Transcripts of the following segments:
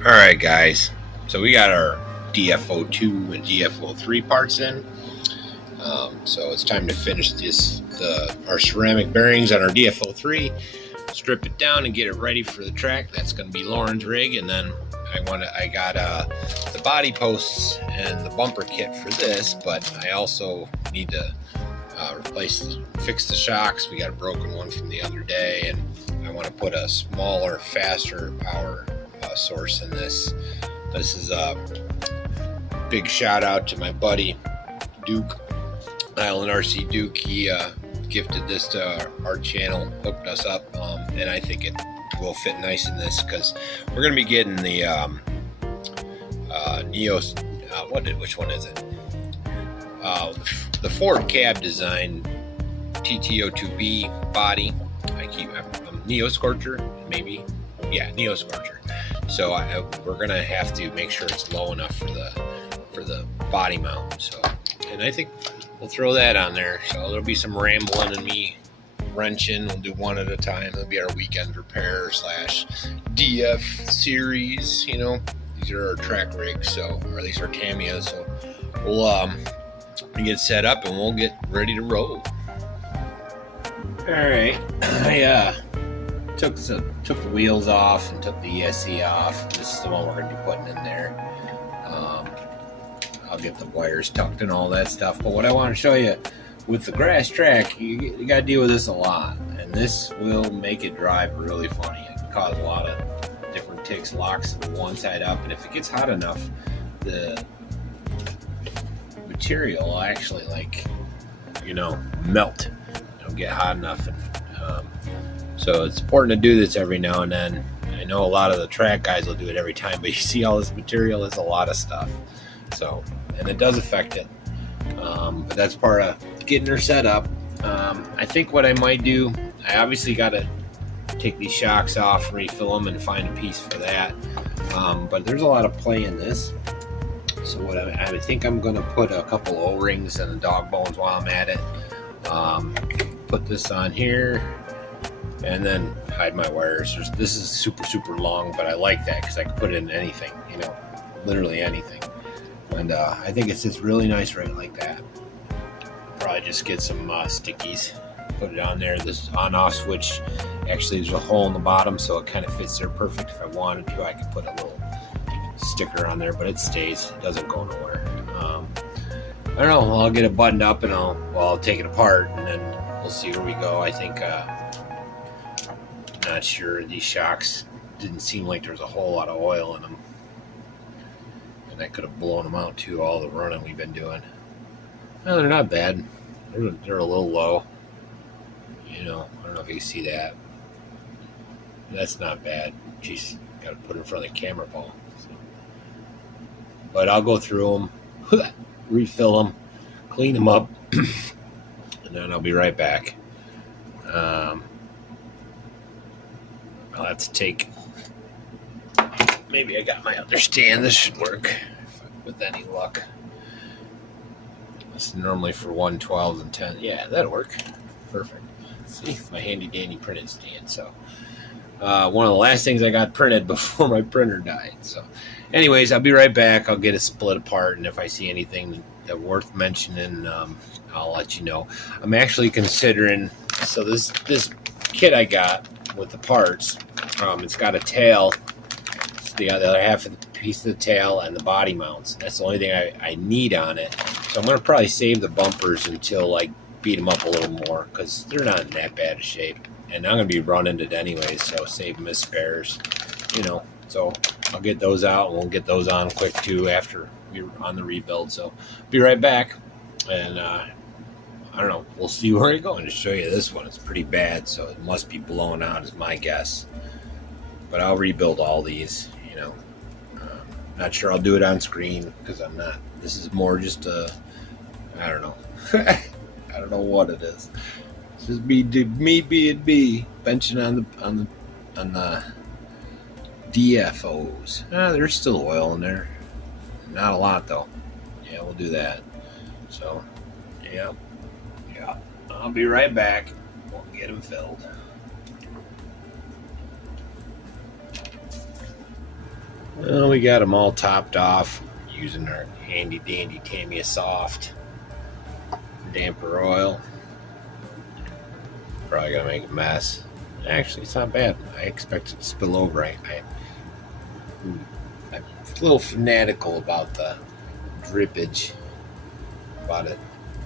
Alright guys, so we got our DF02 and DF03 parts in. So it's time to finish our ceramic bearings on our DF03, strip it down and get it ready for the track. That's going to be Lauren's rig, and then I got the body posts and the bumper kit for this, but I also need to fix the shocks. We got a broken one from the other day, and I want to put a smaller, faster power source in this. This is a big shout out to my buddy Duke, Island RC Duke. He gifted this to our channel, hooked us up, and I think it will fit nice in this because we're going to be getting the Neos. Which one is it? The Ford cab design TTO2B body. Neo Scorcher, maybe. Yeah, Neo Scorcher. So we're gonna have to make sure it's low enough for the body mount. So, and I think we'll throw that on there. So there'll be some rambling and me wrenching. We'll do one at a time. It'll be our weekend repair / DF series. You know, these are our track rigs, so, or at least our TAMIYA. So we'll get set up and we'll get ready to roll. All right, I took the wheels off and took the ESC off. This is the one we're going to be putting in there. I'll get the wires tucked and all that stuff. But what I want to show you with the grass track, you got to deal with this a lot, and this will make it drive really funny. It can cause a lot of different ticks, locks to the one side up, and if it gets hot enough, the material will actually, like, melt. It'll get hot enough, and so it's important to do this every now and then. I know a lot of the track guys will do it every time, but you see all this material is a lot of stuff. So, and it does affect it. But that's part of getting her set up. I think what I might do, I obviously got to take these shocks off, refill them, and find a piece for that. But there's a lot of play in this. So what I think I'm going to put a couple O-rings and the dog bones while I'm at it. Put this on here. And then hide my wires. This is super long, but I like that because I can put it in anything, literally anything. And I think it's just really nice right like that. Probably just get some stickies, put it on there. This on-off switch, actually there's a hole in the bottom, so it kind of fits there perfect. If I wanted to, I could put a little sticker on there, but it stays. It doesn't go nowhere. I don't know. I'll get it buttoned up and I'll take it apart, and then we'll see where we go. I think. Not sure. These shocks didn't seem like there was a whole lot of oil in them, and I could have blown them out too, all the running we've been doing. No, they're not bad. They're a little low. I don't know if you can see that. That's not bad. Jeez, got to put it in front of the camera, Paul. So. But I'll go through them, refill them, clean them up, and then I'll be right back. I'll have to take, maybe I got my other stand. This should work with any luck. This is normally for 112s and 10. Yeah, that'll work. Perfect. See, my handy dandy printed stand. So one of the last things I got printed before my printer died. So anyways, I'll be right back. I'll get it split apart, and if I see anything that worth mentioning, I'll let you know. I'm actually considering, so this kit I got with the parts, it's got a tail, the other half of the piece of the tail, and the body mounts. That's the only thing I need on it. So I'm going to probably save the bumpers until beat them up a little more, because they're not in that bad a shape, and I'm going to be running it anyways, so save them as spares, so I'll get those out, and we'll get those on quick too after we're on the rebuild. So be right back, and I don't know, we'll see where I go. And to show you this one, it's pretty bad, so it must be blown out is my guess, but I'll rebuild all these. Not sure I'll do it on screen because I'm not, this is more just I don't know. I don't know what it is. It's just me being me, benching on the DFOs. There's still oil in there, not a lot though. Yeah, we'll do that. So yeah, I'll be right back. We'll get them filled. Well, we got them all topped off using our handy dandy TAMIYA soft damper oil. Probably gonna make a mess. Actually, it's not bad. I expect it to spill over. I'm a little fanatical about the drippage. About it,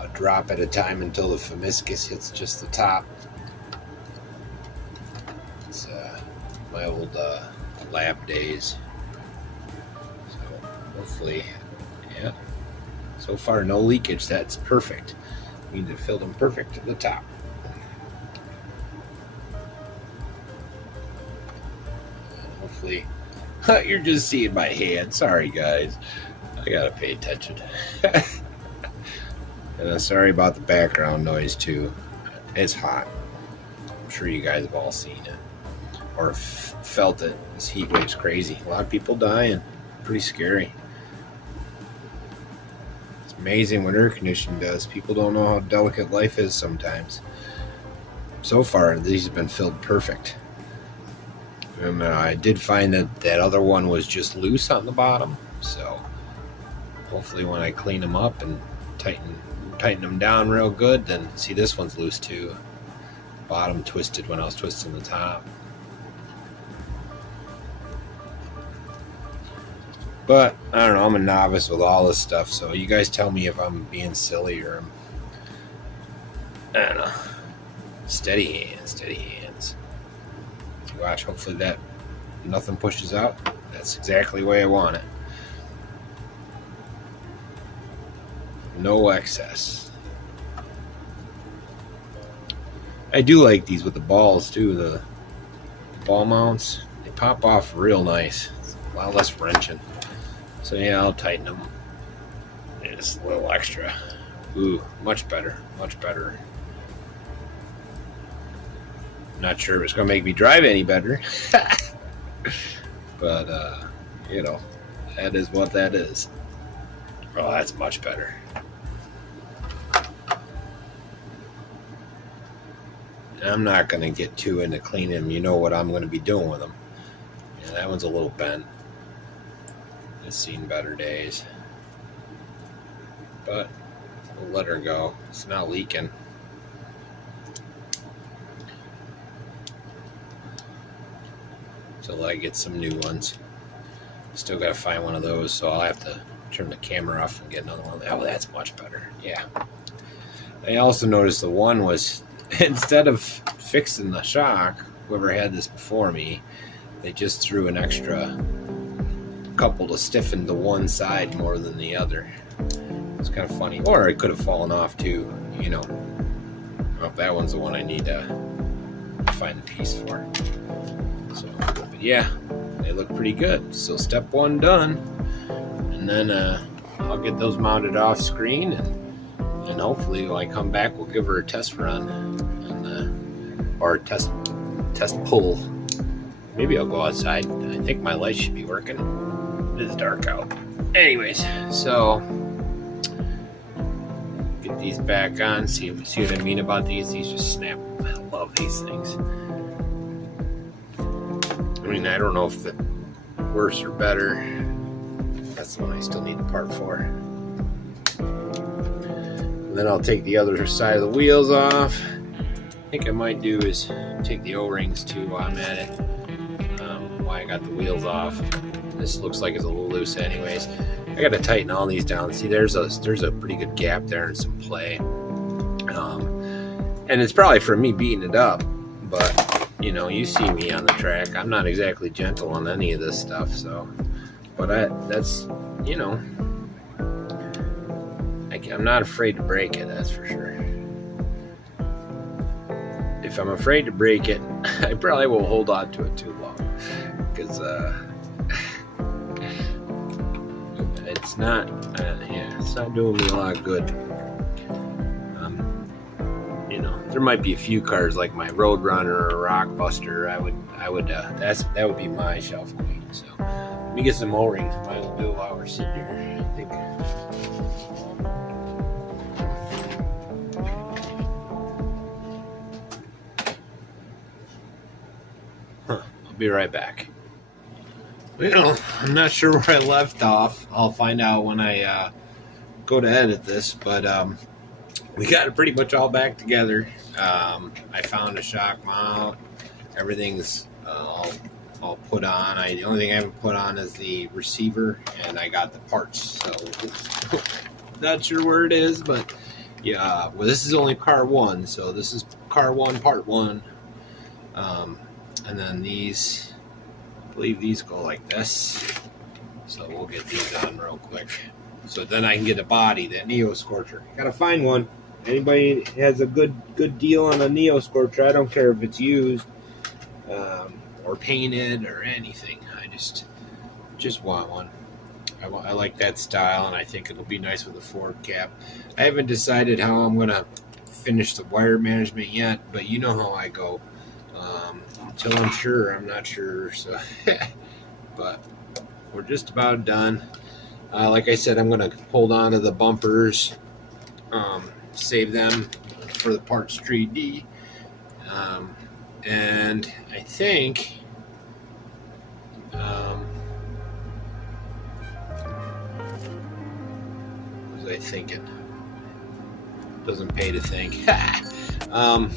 a drop at a time until the Fimiscus hits just the top. It's my old lab days. So hopefully, yeah. So far, no leakage. That's perfect. Means it filled them perfect to the top. Hopefully, you're just seeing my hand. Sorry, guys. I gotta pay attention. And I'm sorry about the background noise too. It's hot. I'm sure you guys have all seen it or felt it. This heat wave's crazy. A lot of people dying. Pretty scary. It's amazing what air conditioning does. People don't know how delicate life is sometimes. So far, these have been filled perfect. And I did find that that other one was just loose on the bottom. So hopefully when I clean them up and tighten them down real good, then see this one's loose too. Bottom twisted when I was twisting the top. But I don't know, I'm a novice with all this stuff, so you guys tell me if I'm being silly or I don't know. Steady hands, steady hands. Watch, hopefully that nothing pushes out. That's exactly the way I want it. No excess. I do like these with the balls too, the ball mounts. They pop off real nice. It's a lot less wrenching. So yeah, I'll tighten them. Just a little extra. Ooh, much better, much better. Not sure if it's gonna make me drive any better. But you know, that is what that is. Oh, that's much better. I'm not going to get too into cleaning them. You know what I'm going to be doing with them. Yeah, that one's a little bent. It's seen better days. But we'll let her go. It's not leaking. Until I get some new ones. Still got to find one of those, so I'll have to turn the camera off and get another one. Oh, that's much better. Yeah. I also noticed the one was, instead of fixing the shock, whoever had this before me, they just threw an extra couple to stiffen the one side more than the other. It's kind of funny. Or it could have fallen off too, you know. Oh, that one's the one I need to find the piece for. So, but yeah, they look pretty good. So step one done. And then I'll get those mounted off screen, and hopefully when I come back, we'll give her a test run, and, or a test pull. Maybe I'll go outside. I think my light should be working. It is dark out. Anyways, so get these back on. See what I mean about these? These just snap. I love these things. I mean, I don't know if the worse or better. That's the one I still need the part for. And then I'll take the other side of the wheels off. I think I might do is take the O-rings too while I'm at it. Why I got the wheels off. This looks like it's a little loose anyways. I got to tighten all these down. See, there's a pretty good gap there and some play. And it's probably from me beating it up, but you know, you see me on the track. I'm not exactly gentle on any of this stuff, so. But that's, you know, I'm not afraid to break it, that's for sure. If I'm afraid to break it, I probably won't hold on to it too long, because it's not, it's not doing me a lot of good. You know, there might be a few cars like my Roadrunner or Rockbuster. That would be my shelf queen. So let me get some O-rings. Might as well do it while we're sitting here. I think. I'll be right back. Well, I'm not sure where I left off. I'll find out when I go to edit this, but we got it pretty much all back together. I found a shock mount. Everything's all put on. The only thing I haven't put on is the receiver, and I got the parts. So not sure where it is, but yeah. Well, this is only car one, so this is car one, part one. And then these, I believe these go like this. So we'll get these on real quick. So then I can get a body, that Neo Scorcher. Gotta find one. Anybody has a good deal on a Neo Scorcher? I don't care if it's used or painted or anything. I just want one. I like that style, and I think it'll be nice with a Ford cap. I haven't decided how I'm gonna finish the wire management yet, but you know how I go. Until I'm sure, I'm not sure. So, but we're just about done. Like I said, I'm going to hold on to the bumpers, save them for the parts 3D. And I think what was I thinking? Doesn't pay to think. I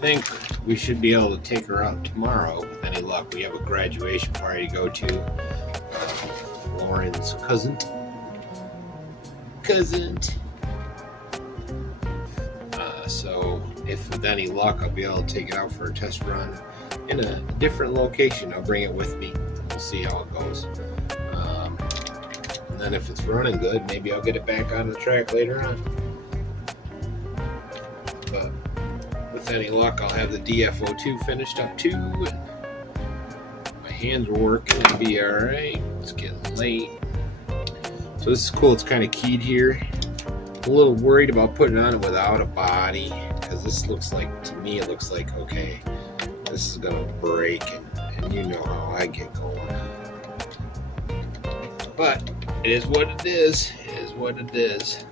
think we should be able to take her out tomorrow with any luck. We have a graduation party to go to. Lauren's cousin. So if with any luck, I'll be able to take it out for a test run in a different location. I'll bring it with me. We'll see how it goes. And then if it's running good, maybe I'll get it back on the track later on. But with any luck, I'll have the DF02 finished up too. And my hands are working. It'll be all right. It's getting late. So this is cool. It's kind of keyed here. I'm a little worried about putting it on it without a body, because this looks like, to me, it looks like, okay, this is gonna break, and you know how I get going. But it is what it is. It is what it is.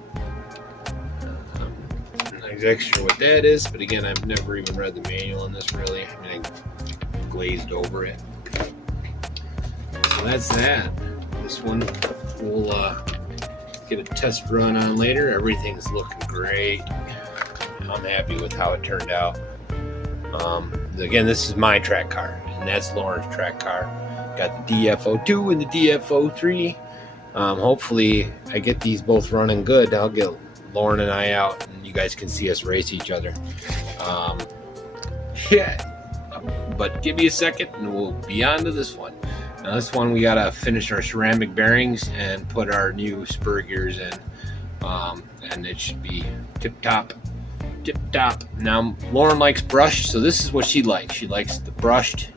I'm not exactly sure what that is, but again, I've never even read the manual on this really. I mean, I glazed over it. So that's that. This one we'll get a test run on later. Everything's looking great. I'm happy with how it turned out. Again, this is my track car, and that's Lauren's track car. Got the DF02 and the DF03. Hopefully I get these both running good. I'll get Lauren and I out, and you guys can see us race each other. Yeah, but give me a second and we'll be on to this one. Now this one, we gotta finish our ceramic bearings and put our new spur gears in, and it should be tip top. Now Lauren likes brushed, so this is what she likes. She likes the brushed.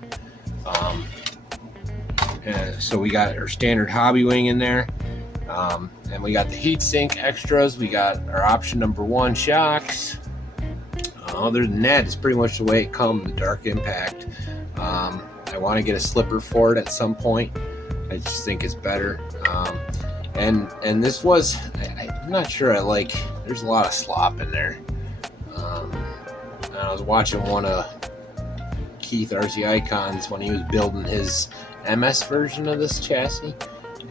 So we got our standard hobby wing in there, and we got the heat sink extras. We got our option number 1 shocks. Other than that, it's pretty much the way it comes, the dark impact. I want to get a slipper for it at some point. I just think it's better. And this was, I'm not sure I like, there's a lot of slop in there. I was watching one of Keith RC Icons when he was building his MS version of this chassis.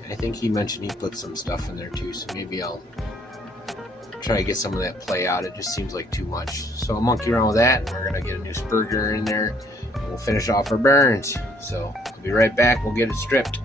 I think he mentioned he put some stuff in there too, so maybe I'll try to get some of that play out. It just seems like too much. So I'll monkey around with that, and we're going to get a new spur gear in there, and we'll finish off our bearings. So I'll be right back. We'll get it stripped.